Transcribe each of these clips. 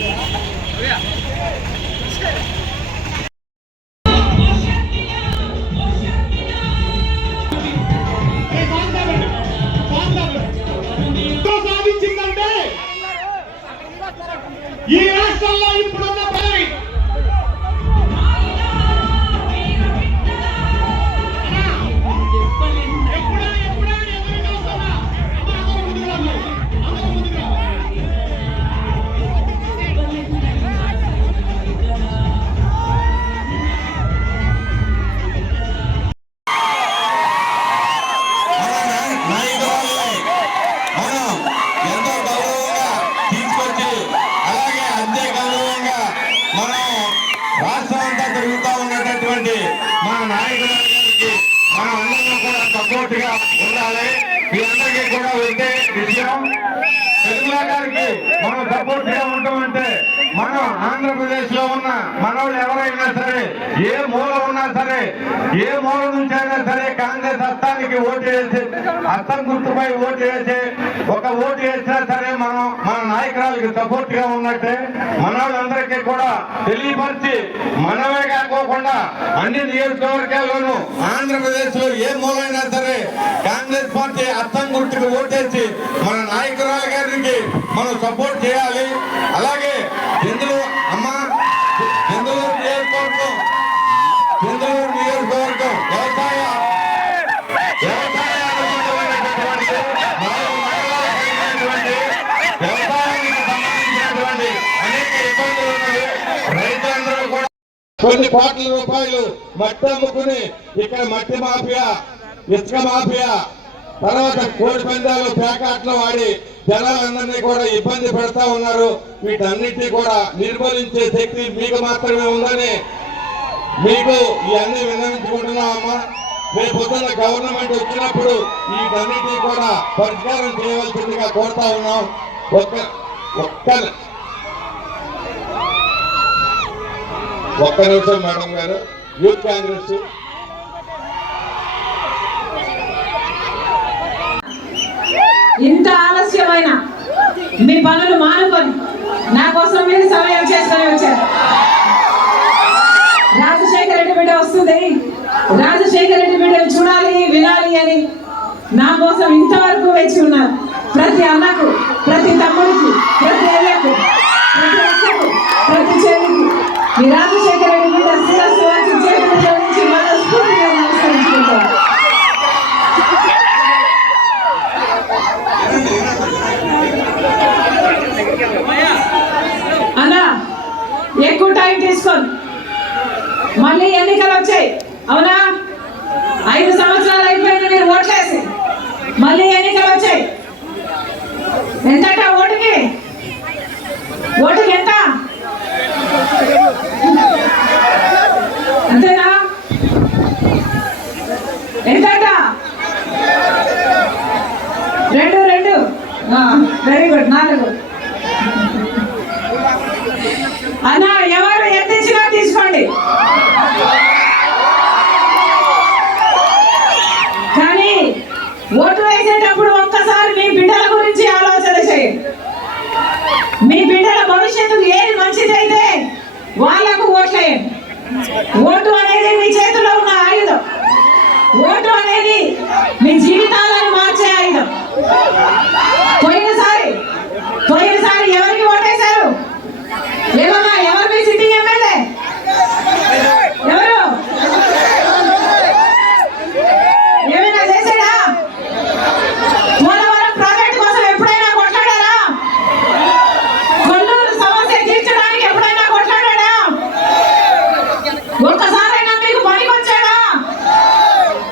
Yeah. Oh, yeah. Let's go. ఉండాలి. మీ అందరికీ కూడా ఉండే విషయం. తెలుగులాగారికి మనం సపోర్ట్గా ఉంటామంటే మనం ఆంధ్రప్రదేశ్లో ఉన్న మనవాళ్ళు ఎవరైనా సరే ఏ మూల ఉన్నా సరే ఏ మూల నుంచి అయినా సరే కాంగ్రెస్ అత్తానికి ఓటు వేసి హస్తం గుర్తుపై ఓటు వేసి ఒక ఓటు వేసినా సరే మనం మన నాయకురాలకి సపోర్ట్గా ఉన్నట్టే మనవాళ్ళందరికీ కూడా తెలియపరిచి మనమే కాకోకుండా అన్ని నియోజకవర్గాల్లోనూ ఆంధ్రప్రదేశ్లో ఏ మూలైనా సరే కొన్ని కోట్ల రూపాయలు మట్టి అమ్ముకుని ఇక్కడ మట్టి మాఫియా ఇసుక మాఫియా తర్వాత కోడి పందాలు పేకాట్లు వాడి జనాలందరినీ కూడా ఇబ్బంది పెడతా ఉన్నారు. వీటన్నిటినీ కూడా నిర్మూలించే శక్తి మీకు మాత్రమే ఉందని మీకు ఇవన్నీ విన్నవించుకుంటున్నామమ్మా రేపు పొద్దున్న గవర్నమెంట్ వచ్చినప్పుడు వీటన్నిటినీ కూడా పరిష్కారం చేయవలసిందిగా కోరుతా ఉన్నాం. ఒక్క ఒక్క ఒక్క నిమిషం మేడం గారు. యూత్ కాంగ్రెస్ ఇంత ఆలస్యమైన మీ పనులు మానుకొని నా కోసం మీరు సమయం చేసుకొని వచ్చారు. రాజశేఖర రెడ్డి బిడ్డ వస్తుంది. రాజశేఖర రెడ్డి బిడ్డను చూడాలి వినాలి అని నా కోసం ఇంతవరకు వేచి ఉన్నారు. ప్రతి అన్నకు ప్రతి తమ్ముడికి ప్రతి అయ్యకు ప్రతి ఈ రెడ్డి జోడించి మనస్ఫూర్తిగా అన్నా ఎక్కువ టైం తీసుకోండి మళ్ళీ ఎన్నికలు వచ్చాయి. అవునా? ఐదు సంవత్సరాలు అయిపోయింది మీరు ఓట్లేసి. మళ్ళీ ఎన్నికలు వచ్చాయి. ఎంతట ఓటుకి? ఓటుకి ఎంత అంతేనా ఎంతట రెండు రెండు వెరీ గుడ్ నాలుగు. అన్న ఎవరు ఎంత ఇచ్చినా తీసుకోండి. కానీ ఓటు వేసేటప్పుడు ఒక్కసారి మీ బిడ్డల గురించి ఆలోచన చేయండి మీ బిడ్డల భవిష్యత్తు ఏది మంచిదైతే వాళ్ళకు ఓట్లేయండి. ఓటు అనేది మీ చేతిలో ఉన్న ఆయుధం. ఓటు అనేది మీ జీవితాలను మార్చే ఆయుధం.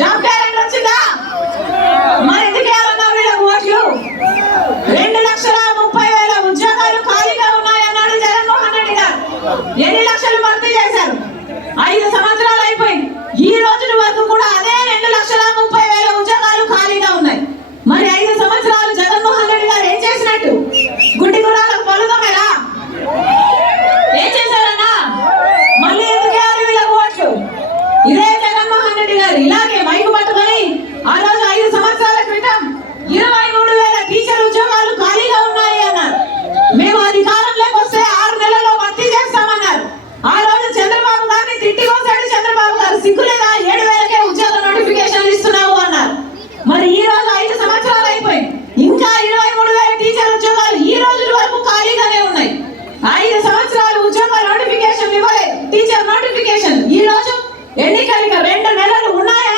జాబ్ క్యాలెండర్ వచ్చిందా? మరి ఎందుకు ఏమన్నా వీళ్ళకు ఓట్లు? రెండు లక్షల ముప్పై వేల ఉద్యోగాలు ఖాళీగా ఉన్నాయన్నాడు జగన్మోహన్ రెడ్డి గారు. ఎన్ని లక్షలు భర్తీ చేశారు? ఐదు సంవత్సరాలు అయిపోయింది. ఈ రోజున వరకు కూడా అదే రెండు లక్షల ముప్పై వేల ఉద్యోగాలు ఖాళీగా ఉన్నాయి. మరి ఐదు సంవత్సరాలు జగన్మోహన్ రెడ్డి గారు ఏం చేసినట్టు? గుడ్డి గుర్రాలకు పొలదమేలా ఏం చేశారన్నా? మళ్ళీ ఎందుకు ఓట్లు? ఇదే జగన్మోహన్ రెడ్డి గారు ఇలాగే పట్టుకొని ఆ రోజు ఐదు సంవత్సరాల క్రితం ఇరవై మూడు వేల టీచర్ ఉద్యోగాలు ఖాళీగా ఉన్నాయి అన్నారు. మేము అధికారంలోకి లేకొస్తే ఆరు నెలల్లో భర్తీ చేస్తామన్నారు. ఆ రోజు చంద్రబాబు గారిని తిట్టి కోసాడు చంద్రబాబు గారు. సిగ్గు లేదా? ఏడు వేలకే ఉద్యోగ నోటిఫికేషన్ ఇస్తున్నావు అన్నారు. మరి ఈ రోజు ఐదు సంవత్సరాలు అయిపోయి ఇంకా ఇరవై మూడు వేల టీచర్ ఉద్యోగాలు ఈ రోజు వరకు ఖాళీగానే ఉన్నాయి. ఐదు సంవత్సరాలు ఉద్యోగ నోటిఫికేషన్ ఇవ్వలేదు. టీచర్ నోటిఫికేషన్ ఈ రోజు ఎన్నికలకి రెండు నెలలు ఉన్నాయా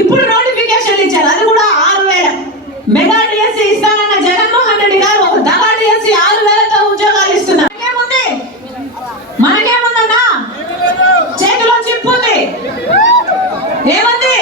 ఇప్పుడు నోటిఫికేషన్ ఇచ్చారు. అది కూడా ఆరు వేల. మెగా డిఎస్సి ఇస్తానన్న జగన్మోహన్ రెడ్డి గారు ఒక దగా డిఎస్సి ఆరు వేలతో ఉద్యోగాలు ఇస్తున్నారు. మనకేముంది? చేతిలో చిప్పు ఏముంది?